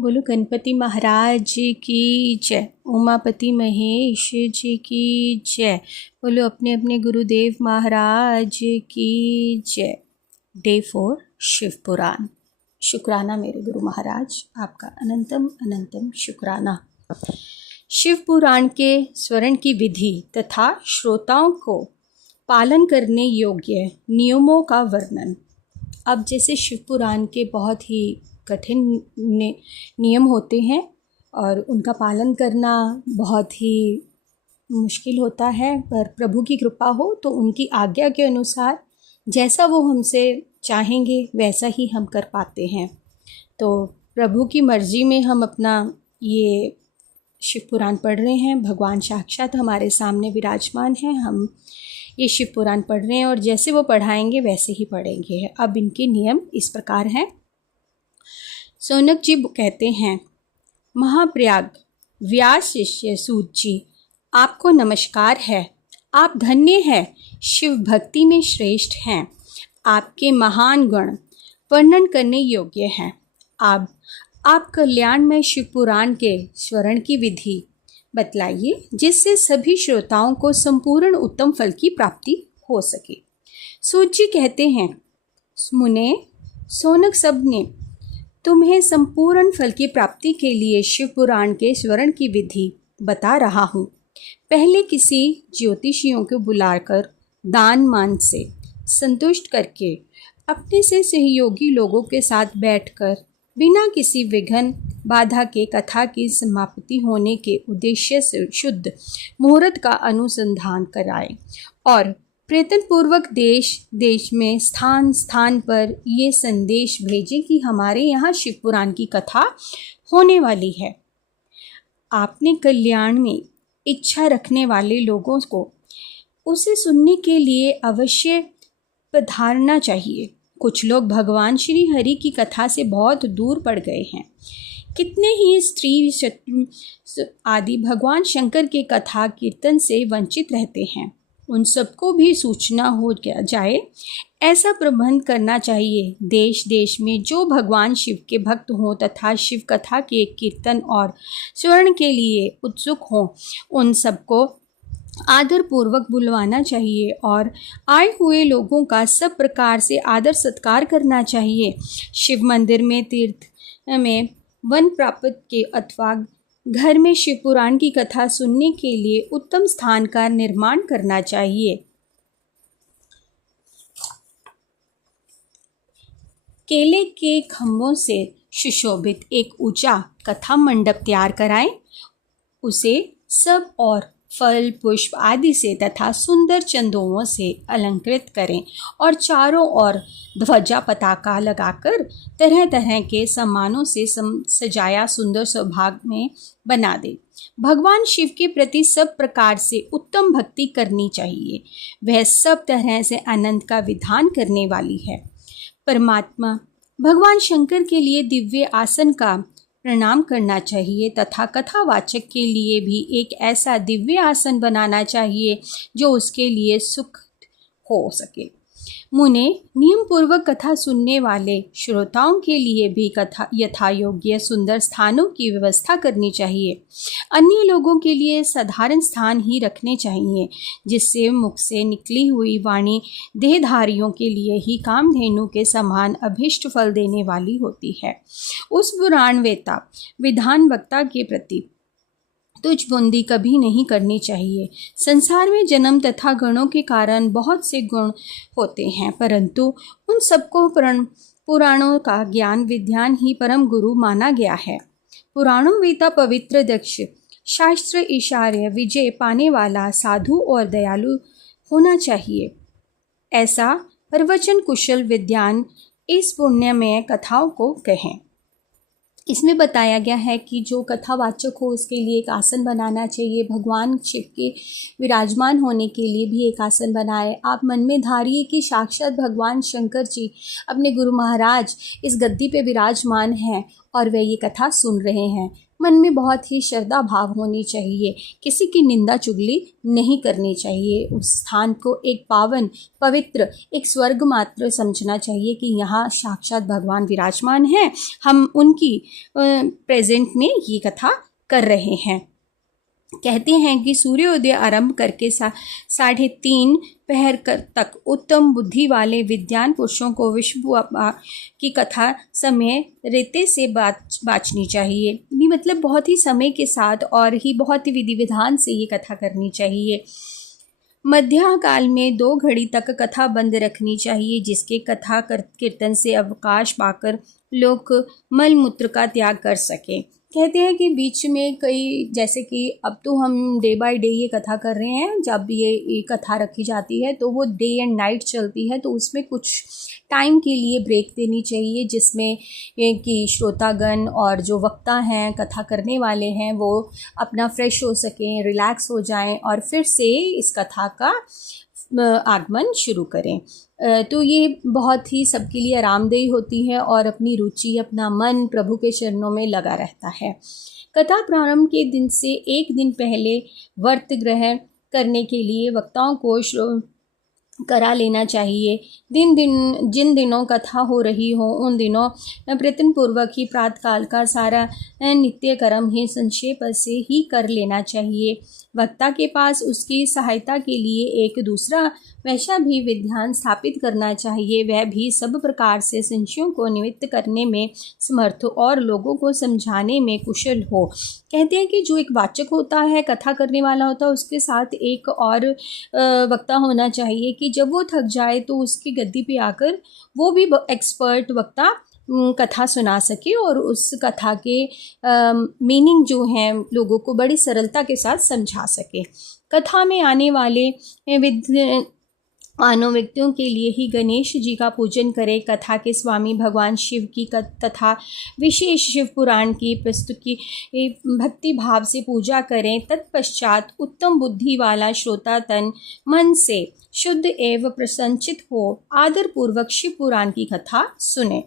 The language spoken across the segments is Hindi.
बोलो गणपति महाराज की जय, उमापति महेश जी की जय। बोलो अपने अपने गुरुदेव महाराज की जय। डे 4 शिव पुराण। शुक्राना मेरे गुरु महाराज, आपका अनंतम अनंतम शुक्राना। शिव पुराण के स्वरण की विधि तथा श्रोताओं को पालन करने योग्य नियमों का वर्णन। अब जैसे शिव पुराण के बहुत ही कठिन नियम होते हैं और उनका पालन करना बहुत ही मुश्किल होता है, पर प्रभु की कृपा हो तो उनकी आज्ञा के अनुसार जैसा वो हमसे चाहेंगे वैसा ही हम कर पाते हैं। तो प्रभु की मर्ज़ी में हम अपना ये शिव पुराण पढ़ रहे हैं। भगवान साक्षात हमारे सामने विराजमान हैं। हम ये शिव पुराण पढ़ रहे हैं और जैसे वो पढ़ाएंगे वैसे ही पढ़ेंगे। अब इनके नियम इस प्रकार हैं। सौनक जी कहते हैं, महाप्रयाग व्यास शिष्य सूत जी, आपको नमस्कार है। आप धन्य हैं, शिव भक्ति में श्रेष्ठ हैं। आपके महान गुण वर्णन करने योग्य हैं। आप कल्याण में शिव पुराण के स्वरण की विधि बतलाइए, जिससे सभी श्रोताओं को संपूर्ण उत्तम फल की प्राप्ति हो सके। सूत जी कहते हैं, मुने सौनक सब ने तुम्हें संपूर्ण फल की प्राप्ति के लिए शिव पुराण के स्वरण की विधि बता रहा हूँ। पहले किसी ज्योतिषियों को बुलाकर दान मान से संतुष्ट करके अपने से सहयोगी लोगों के साथ बैठकर बिना किसी विघ्न बाधा के कथा की समाप्ति होने के उद्देश्य से शुद्ध मुहूर्त का अनुसंधान कराएं और प्रयत्न पूर्वक देश देश में स्थान स्थान पर ये संदेश भेजें कि हमारे यहाँ शिव पुराण की कथा होने वाली है। आपने कल्याण में इच्छा रखने वाले लोगों को उसे सुनने के लिए अवश्य पधारना चाहिए। कुछ लोग भगवान श्री हरि की कथा से बहुत दूर पड़ गए हैं। कितने ही स्त्री आदि भगवान शंकर के कथा कीर्तन से वंचित रहते हैं। उन सबको भी सूचना हो जाए, ऐसा प्रबंध करना चाहिए। देश देश में जो भगवान शिव के भक्त हों तथा शिव कथा के कीर्तन और स्वर्ण के लिए उत्सुक हों, उन सबको आदर पूर्वक बुलवाना चाहिए और आए हुए लोगों का सब प्रकार से आदर सत्कार करना चाहिए। शिव मंदिर में, तीर्थ में, वन प्राप्त के अथवा घर में शिव पुराण की कथा सुनने के लिए उत्तम स्थान का निर्माण करना चाहिए। केले के खंभों से सुशोभित एक ऊंचा कथा मंडप तैयार कराएं। उसे सब और फल पुष्प आदि से तथा सुंदर चंदों से अलंकृत करें और चारों ओर ध्वजा पताका लगाकर तरह तरह के सम्मानों से सजाया सुंदर सौभाग में बना दें। भगवान शिव के प्रति सब प्रकार से उत्तम भक्ति करनी चाहिए। वह सब तरह से आनंद का विधान करने वाली है। परमात्मा भगवान शंकर के लिए दिव्य आसन का प्रणाम करना चाहिए तथा कथावाचक के लिए भी एक ऐसा दिव्य आसन बनाना चाहिए जो उसके लिए सुख हो सके। मुने नियम पूर्वक कथा सुनने वाले श्रोताओं के लिए भी कथा यथा योग्य सुंदर स्थानों की व्यवस्था करनी चाहिए। अन्य लोगों के लिए साधारण स्थान ही रखने चाहिए, जिससे मुख से निकली हुई वाणी देहधारियों के लिए ही कामधेनु के समान अभिष्ट फल देने वाली होती है। उस पुराण वेता विधान वक्ता के प्रति तुच्छ बुंदी कभी नहीं करनी चाहिए। संसार में जन्म तथा गणों के कारण बहुत से गुण होते हैं, परंतु उन सबको पुराणों का ज्ञान विज्ञान ही परम गुरु माना गया है। पुराणों वेता पवित्र, दक्ष, शास्त्र इशार्य, विजय पाने वाला, साधु और दयालु होना चाहिए। ऐसा प्रवचन कुशल विद्वान इस पुण्यमय कथाओं को कहें। इसमें बताया गया है कि जो कथावाचक हो उसके लिए एक आसन बनाना चाहिए। भगवान शिव के विराजमान होने के लिए भी एक आसन बनाए। आप मन में धारिए कि साक्षात भगवान शंकर जी अपने गुरु महाराज इस गद्दी पे विराजमान हैं और वे ये कथा सुन रहे हैं। मन में बहुत ही श्रद्धा भाव होनी चाहिए, किसी की निंदा चुगली नहीं करनी चाहिए। उस स्थान को एक पावन पवित्र एक स्वर्ग मात्र समझना चाहिए कि यहाँ साक्षात भगवान विराजमान हैं, हम उनकी प्रेजेंट में ये कथा कर रहे हैं। कहते हैं कि सूर्योदय आरंभ करके 3:30 पहर तक उत्तम बुद्धि वाले विद्वान पुरुषों को विष्णु की कथा समय रेते से बाँचनी चाहिए। भी मतलब बहुत ही समय के साथ और ही बहुत ही विधि विधान से ये कथा करनी चाहिए। मध्य काल में 2 घड़ी तक कथा बंद रखनी चाहिए, जिसके कथा कीर्तन से अवकाश पाकर लोग मल मूत्र का त्याग कर सकें। कहते हैं कि बीच में कई, जैसे कि अब तो हम डे बाय डे ये कथा कर रहे हैं, जब ये कथा रखी जाती है तो वो डे एंड नाइट चलती है, तो उसमें कुछ टाइम के लिए ब्रेक देनी चाहिए, जिसमें कि श्रोतागण और जो वक्ता हैं, कथा करने वाले हैं, वो अपना फ्रेश हो सकें, रिलैक्स हो जाएं और फिर से इस कथा का आगमन शुरू करें। तो ये बहुत ही सबके लिए आरामदेही होती है और अपनी रुचि, अपना मन प्रभु के चरणों में लगा रहता है। कथा प्रारंभ के दिन से 1 दिन पहले व्रत ग्रहण करने के लिए वक्ताओं को करा लेना चाहिए। जिन दिनों कथा हो रही हो उन दिनों प्रयत्न पूर्वक ही प्रातःकाल का सारा नित्य कर्म ही संक्षेप से ही कर लेना चाहिए। वक्ता के पास उसकी सहायता के लिए एक दूसरा वैसा भी विद्वान स्थापित करना चाहिए, वह भी सब प्रकार से संशयों को निवृत्त करने में समर्थ और लोगों को समझाने में कुशल हो। कहते हैं कि जो एक वाचक होता है, कथा करने वाला होता है, उसके साथ एक और वक्ता होना चाहिए कि जब वो थक जाए तो उसकी गद्दी पे आकर वो भी एक्सपर्ट वक्ता कथा सुना सके और उस कथा के मीनिंग जो हैं लोगों को बड़ी सरलता के साथ समझा सके। कथा में आने वाले मानव व्यक्तियों के लिए ही गणेश जी का पूजन करें। कथा के स्वामी भगवान शिव की तथा विशेष शिव पुराण की प्रस्तुति की भक्ति भाव से पूजा करें। तत्पश्चात उत्तम बुद्धि वाला श्रोता तन मन से शुद्ध एवं प्रसन्नचित हो आदर पूर्वक शिव पुराण की कथा सुने।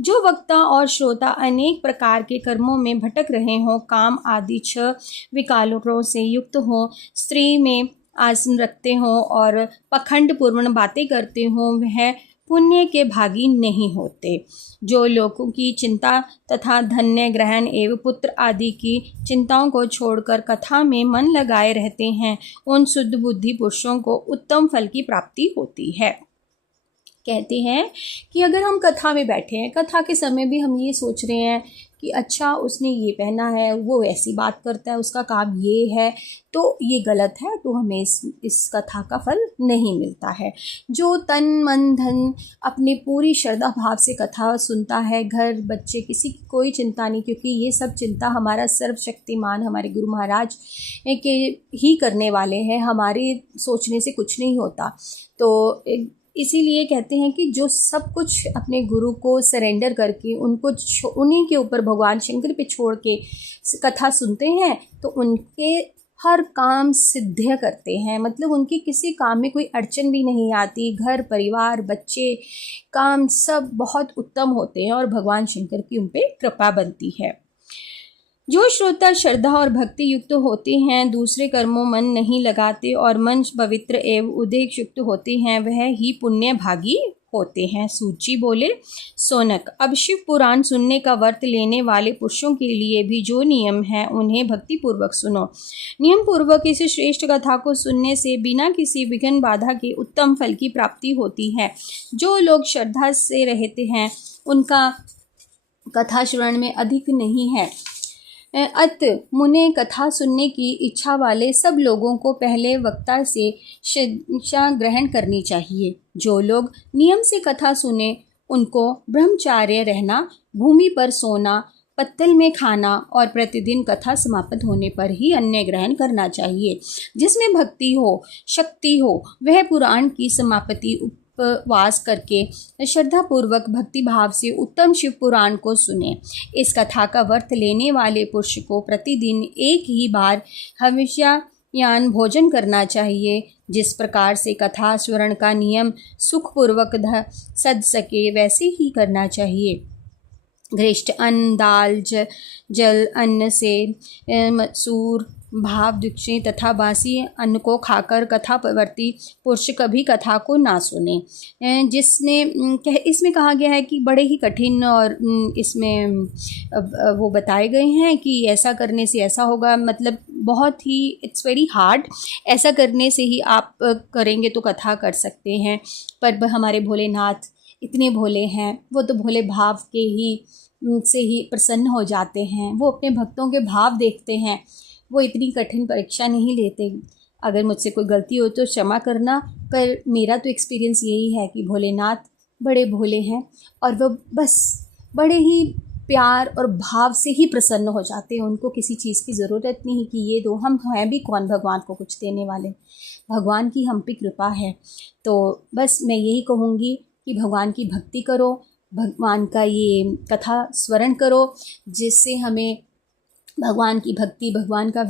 जो वक्ता और श्रोता अनेक प्रकार के कर्मों में भटक रहे हों, काम आदि 6 विकारों से युक्त हों, स्त्री में आसन रखते हों और पखंड पूर्ण बातें करते हों, वह पुण्य के भागी नहीं होते। जो लोगों की चिंता तथा धन्य ग्रहण एवं पुत्र आदि की चिंताओं को छोड़कर कथा में मन लगाए रहते हैं, उन शुद्ध बुद्धि पुरुषों को उत्तम फल की प्राप्ति होती है। कहते हैं कि अगर हम कथा में बैठे हैं, कथा के समय भी हम ये सोच रहे हैं कि अच्छा उसने ये पहना है, वो ऐसी बात करता है, उसका काम ये है, तो ये गलत है, तो हमें इस कथा का फल नहीं मिलता है। जो तन मन धन अपने पूरी श्रद्धा भाव से कथा सुनता है, घर बच्चे किसी की कोई चिंता नहीं, क्योंकि ये सब चिंता हमारा सर्वशक्तिमान हमारे गुरु महाराज के ही करने वाले हैं, हमारे सोचने से कुछ नहीं होता। तो इसीलिए कहते हैं कि जो सब कुछ अपने गुरु को सरेंडर करके उन्हीं के ऊपर भगवान शंकर पे छोड़ के कथा सुनते हैं, तो उनके हर काम सिद्ध करते हैं। मतलब उनके किसी काम में कोई अड़चन भी नहीं आती, घर परिवार बच्चे काम सब बहुत उत्तम होते हैं और भगवान शंकर की उन पे कृपा बनती है। जो श्रोता श्रद्धा और भक्ति युक्त होते हैं, दूसरे कर्मों मन नहीं लगाते और मन पवित्र एवं उदेक युक्त होते हैं, वह ही पुण्य भागी होते हैं। सूची बोले सोनक। अब शिव पुराण सुनने का व्रत लेने वाले पुरुषों के लिए भी जो नियम है उन्हें भक्ति पूर्वक सुनो। नियम पूर्वक इस श्रेष्ठ कथा को सुनने से बिना किसी विघ्न बाधा के उत्तम फल की प्राप्ति होती है। जो लोग श्रद्धा से रहते हैं उनका कथा श्रवण में अधिक नहीं है। अत मुने कथा सुनने की इच्छा वाले सब लोगों को पहले वक्ता से शिक्षा ग्रहण करनी चाहिए। जो लोग नियम से कथा सुने उनको ब्रह्मचार्य रहना, भूमि पर सोना, पत्तल में खाना और प्रतिदिन कथा समाप्त होने पर ही अन्न ग्रहण करना चाहिए। जिसमें भक्ति हो, शक्ति हो, वह पुराण की समाप्ति उपवास करके श्रद्धा पूर्वक भक्ति भाव से उत्तम शिव पुराण को सुने। इस कथा का व्रत लेने वाले पुरुष को प्रतिदिन एक ही बार हविष्यान्न भोजन करना चाहिए। जिस प्रकार से कथा स्मरण का नियम सुखपूर्वक सद सके वैसे ही करना चाहिए। घृष्ट अन्न, दाल, जल अन्न से मसूर भाव दीक्षित तथा बासी अन्न को खाकर कथावर्ती पुरुष कभी कथा को ना सुने। इसमें कहा गया है कि बड़े ही कठिन और इसमें वो बताए गए हैं कि ऐसा करने से ऐसा होगा, मतलब बहुत ही इट्स वेरी हार्ड। ऐसा करने से ही आप करेंगे तो कथा कर सकते हैं। पर हमारे भोलेनाथ इतने भोले हैं, वो तो भोले भाव के ही से ही प्रसन्न हो जाते हैं। वो अपने भक्तों के भाव देखते हैं, वो इतनी कठिन परीक्षा नहीं लेते। अगर मुझसे कोई गलती हो तो क्षमा करना, पर मेरा तो एक्सपीरियंस यही है कि भोलेनाथ बड़े भोले हैं और वो बस बड़े ही प्यार और भाव से ही प्रसन्न हो जाते हैं। उनको किसी चीज़ की ज़रूरत नहीं कि ये दो, हम हैं भी कौन भगवान को कुछ देने वाले, भगवान की हम पे कृपा है। तो बस मैं यही कहूँगी कि भगवान की भक्ति करो, भगवान का ये कथा स्मरण करो, जिससे हमें भगवान की भक्ति, भगवान का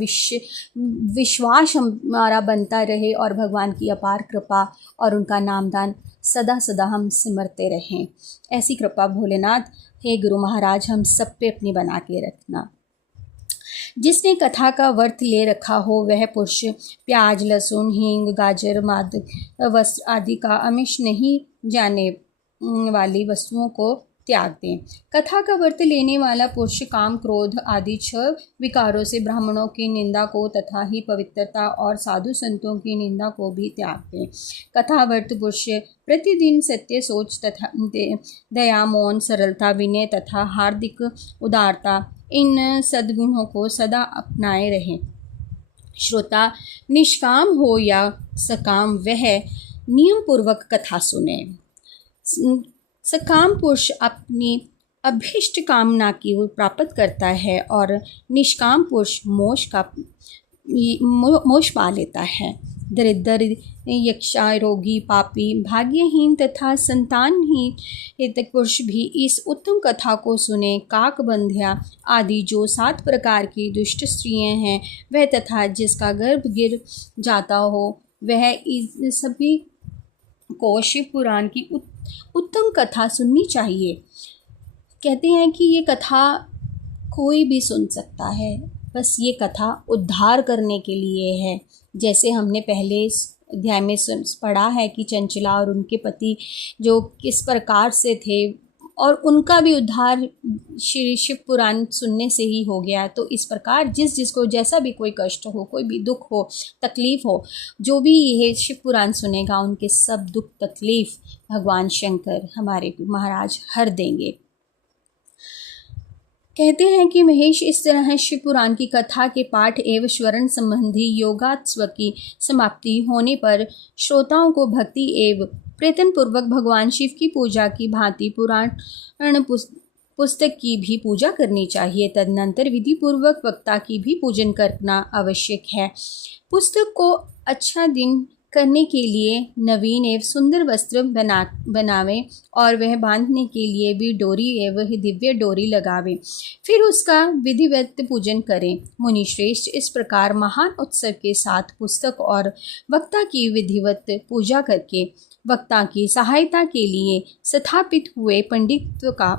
विश्वास हमारा बनता रहे और भगवान की अपार कृपा और उनका नामदान सदा सदा हम सिमरते रहें। ऐसी कृपा भोलेनाथ, हे गुरु महाराज, हम सब पे अपनी बना के रखना। जिसने कथा का व्रत ले रखा हो वह पुरुष प्याज, लहसुन, हींग, गाजर, मादक वस्त्र आदि का आमिष नहीं जाने वाली वस्तुओं को त्याग दें। कथा का व्रत लेने वाला पुरुष काम, क्रोध आदि 6 विकारों से ब्राह्मणों की निंदा को तथा ही पवित्रता और साधु संतों की निंदा को भी त्याग दें। कथा व्रत पुरुष प्रतिदिन सत्य सोच तथा दया, मौन, सरलता, विनय तथा हार्दिक उदारता, इन सद्गुणों को सदा अपनाए रहें। श्रोता निष्काम हो या सकाम वह नियम पूर्वक कथा सुने। सकाम पुरुष अपनी अभीष्ट कामना की प्राप्त करता है और निष्काम पुरुष मोक्ष पा लेता है। दरिद्र, यक्षा, रोगी, पापी, भाग्यहीन तथा संतानहीन पुरुष भी इस उत्तम कथा को सुने। काकबंध्या आदि जो 7 प्रकार की दुष्ट स्त्रियां हैं वह तथा जिसका गर्भ गिर जाता हो वह इस सभी को शिव पुराण की उत्तम कथा सुननी चाहिए। कहते हैं कि ये कथा कोई भी सुन सकता है, बस ये कथा उद्धार करने के लिए है। जैसे हमने पहले अध्याय में पढ़ा है कि चंचला और उनके पति जो किस प्रकार से थे और उनका भी उद्धार श्री शिव पुराण सुनने से ही हो गया। तो इस प्रकार जिसको जैसा भी कोई कष्ट हो, कोई भी दुख हो, तकलीफ़ हो, जो भी ये शिव पुराण सुनेगा उनके सब दुख तकलीफ़ भगवान शंकर हमारे महाराज हर देंगे। कहते हैं कि महेश इस तरह शिव पुराण की कथा के पाठ एवं स्वरण संबंधी योगात्व की समाप्ति होने पर श्रोताओं को भक्ति एवं प्रयत्न पूर्वक भगवान शिव की पूजा की भांति पुराण पुस्तक की भी पूजा करनी चाहिए। तदनंतर विधि पूर्वक वक्ता की भी पूजन करना आवश्यक है। पुस्तक को अच्छा दिन करने के लिए नवीन एवं सुंदर वस्त्र बनावें और वह बांधने के लिए भी डोरी एवं दिव्य डोरी लगावें, फिर उसका विधिवत पूजन करें। मुनि श्रेष्ठ इस प्रकार महान उत्सव के साथ पुस्तक और वक्ता की विधिवत पूजा करके वक्ता की सहायता के लिए स्थापित हुए पंडित्व का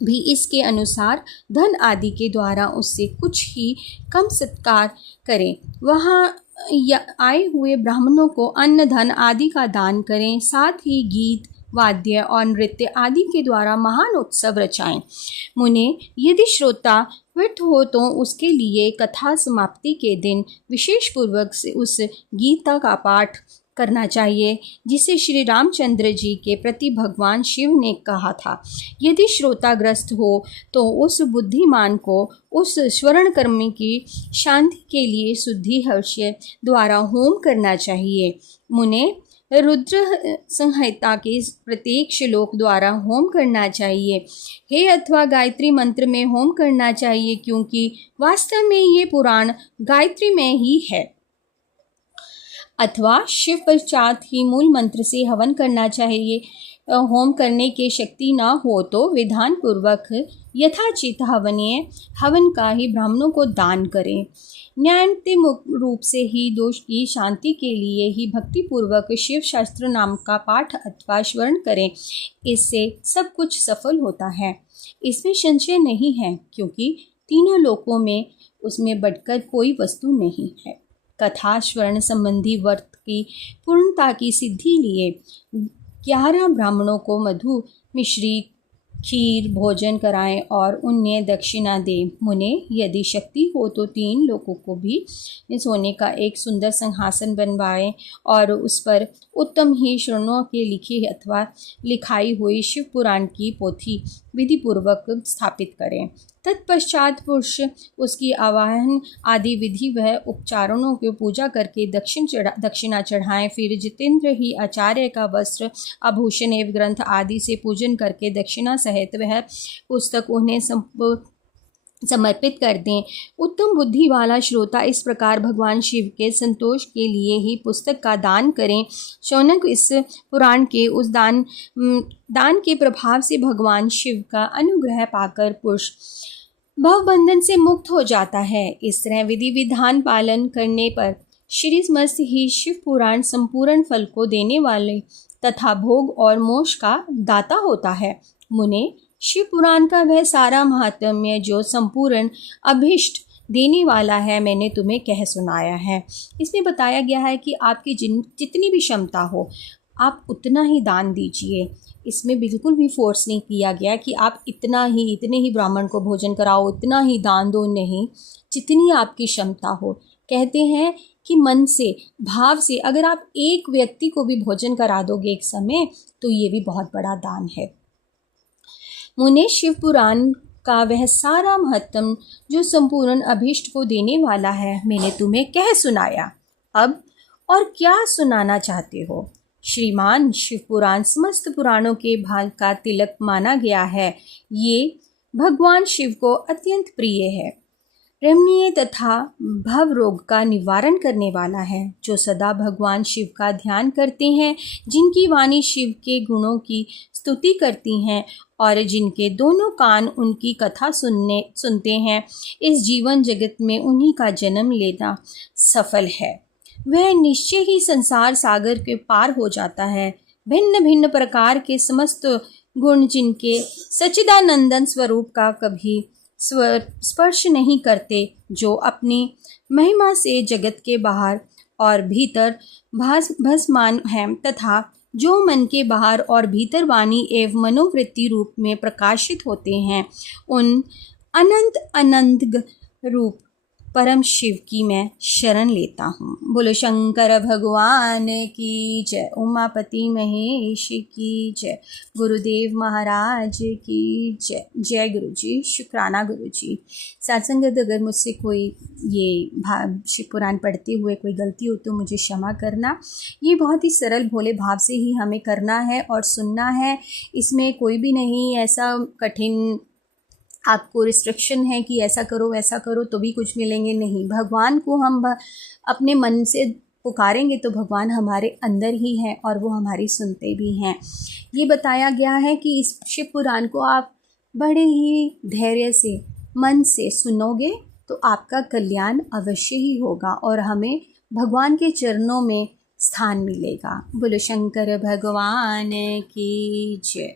भी इसके अनुसार धन आदि के द्वारा उससे कुछ ही कम सत्कार करें। वहाँ आए हुए ब्राह्मणों को अन्न धन आदि का दान करें। साथ ही गीत, वाद्य और नृत्य आदि के द्वारा महान उत्सव रचाएं। मुने यदि श्रोता व्यर्थ हो तो उसके लिए कथा समाप्ति के दिन विशेष पूर्वक से उस गीता का पाठ करना चाहिए जिसे श्री रामचंद्र जी के प्रति भगवान शिव ने कहा था। यदि श्रोताग्रस्त हो तो उस बुद्धिमान को उस स्वर्ण कर्मी की शांति के लिए शुद्धि हर्ष्य द्वारा होम करना चाहिए। मुने रुद्र संहिता के प्रत्येक श्लोक द्वारा होम करना चाहिए। हे अथवा गायत्री मंत्र में होम करना चाहिए, क्योंकि वास्तव में ये पुराण गायत्री में ही है। अथवा शिव पश्चात ही मूल मंत्र से हवन करना चाहिए। होम करने की शक्ति ना हो तो विधान पूर्वक यथाचित हवन का ही ब्राह्मणों को दान करें। न्यायोक्तिक रूप से ही दोष की शांति के लिए ही भक्ति पूर्वक शिव शास्त्र नाम का पाठ अथवा श्रवण करें। इससे सब कुछ सफल होता है, इसमें संशय नहीं है, क्योंकि तीनों लोकों में उसमें बढ़कर कोई वस्तु नहीं है। कथा श्रवण संबंधी व्रत की पूर्णता की सिद्धि लिए 11 ब्राह्मणों को मधु मिश्री खीर भोजन कराएं और उन्हें दक्षिणा दें। मुने यदि शक्ति हो तो 3 लोगों को भी सोने का एक सुंदर सिंहासन बनवाएं और उस पर उत्तम ही श्रणों के लिखी अथवा लिखाई हुई शिव पुराण की पोथी विधि पूर्वक स्थापित करें। तत्पश्चात पुरुष उसकी आवाहन आदि विधि वह उपचारणों की पूजा करके दक्षिणा चढ़ाएं। फिर जितेंद्र ही आचार्य का वस्त्र आभूषण एवं ग्रंथ आदि से पूजन करके दक्षिणा सहित वह पुस्तक उन्हें समर्पित कर दें। उत्तम बुद्धि वाला श्रोता इस प्रकार भगवान शिव के संतोष के लिए ही पुस्तक का दान करें। शौनक इस पुराण के उस दान के प्रभाव से भगवान शिव का अनुग्रह पाकर पुरुष भवबंधन से मुक्त हो जाता है। इस तरह विधि विधान पालन करने पर श्रीमस्त ही शिव पुराण संपूर्ण फल को देने वाले तथा भोग और मोक्ष का दाता होता है। मुने शिव पुराण का वह सारा महात्म्य जो संपूर्ण अभिष्ट देने वाला है मैंने तुम्हें कह सुनाया है। इसमें बताया गया है कि आपकी जितनी भी क्षमता हो आप उतना ही दान दीजिए। इसमें बिल्कुल भी फोर्स नहीं किया गया कि आप इतने ही ब्राह्मण को भोजन कराओ, इतना ही दान दो, नहीं, जितनी आपकी क्षमता हो। कहते हैं कि मन से भाव से अगर आप एक व्यक्ति को भी भोजन करा दोगे एक समय तो ये भी बहुत बड़ा दान है। मुने शिव पुराण का वह सारा महत्व जो संपूर्ण अभीष्ट को देने वाला है मैंने तुम्हें कह सुनाया। अब और क्या सुनाना चाहते हो? श्रीमान शिव पुराण समस्त पुराणों के भाग का तिलक माना गया है। ये भगवान शिव को अत्यंत प्रिय है, रमणीय तथा भव रोग का निवारण करने वाला है। जो सदा भगवान शिव का ध्यान करते हैं, जिनकी वाणी शिव के गुणों की स्तुति करती हैं और जिनके दोनों कान उनकी कथा सुनते हैं, इस जीवन जगत में उन्हीं का जन्म लेना सफल है। वह निश्चय ही संसार सागर के पार हो जाता है। भिन्न भिन्न प्रकार के समस्त गुण जिनके सच्चिदानंदन स्वरूप का कभी स्पर्श नहीं करते, जो अपनी महिमा से जगत के बाहर और भीतर भासमान हैं तथा जो मन के बाहर और भीतर वाणी एवं मनोवृत्ति रूप में प्रकाशित होते हैं, उन अनंत रूप परम शिव की मैं शरण लेता हूँ। बोलो शंकर भगवान की जय, उमापति महेश की जय, गुरुदेव महाराज की जय। जय गुरु जी, शुक्राना गुरु जी। सत्संगत अगर मुझसे कोई ये शिव पुराण पढ़ते हुए कोई गलती हो तो मुझे क्षमा करना। ये बहुत ही सरल भोले भाव से ही हमें करना है और सुनना है। इसमें कोई भी नहीं ऐसा कठिन आपको रिस्ट्रिक्शन है कि ऐसा करो वैसा करो तो भी कुछ मिलेंगे, नहीं। भगवान को हम अपने मन से पुकारेंगे तो भगवान हमारे अंदर ही हैं और वो हमारी सुनते भी हैं। ये बताया गया है कि इस शिव पुराण को आप बड़े ही धैर्य से मन से सुनोगे तो आपका कल्याण अवश्य ही होगा और हमें भगवान के चरणों में स्थान मिलेगा। बोलो शंकर भगवान की जय।